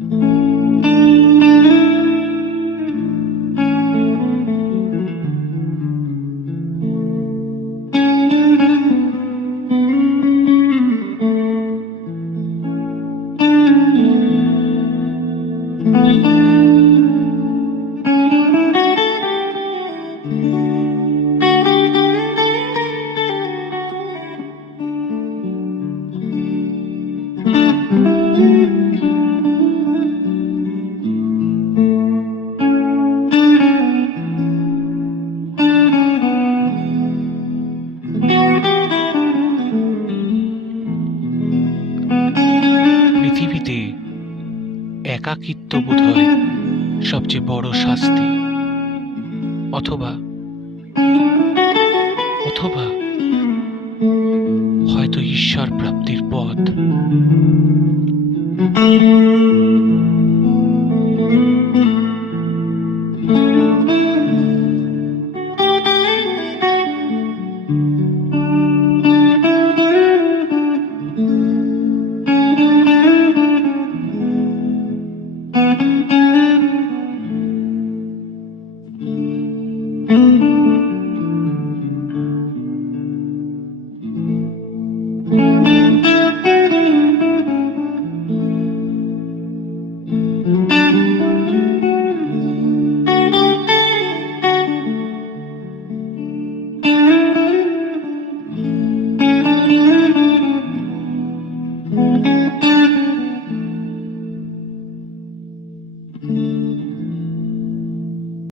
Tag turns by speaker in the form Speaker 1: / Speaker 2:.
Speaker 1: Música একাকিত্ব বোধ হয় সবচেয়ে বড় শাস্তি। অথবা অথবা হয়তো ঈশ্বর প্রাপ্তির পথ। Thank you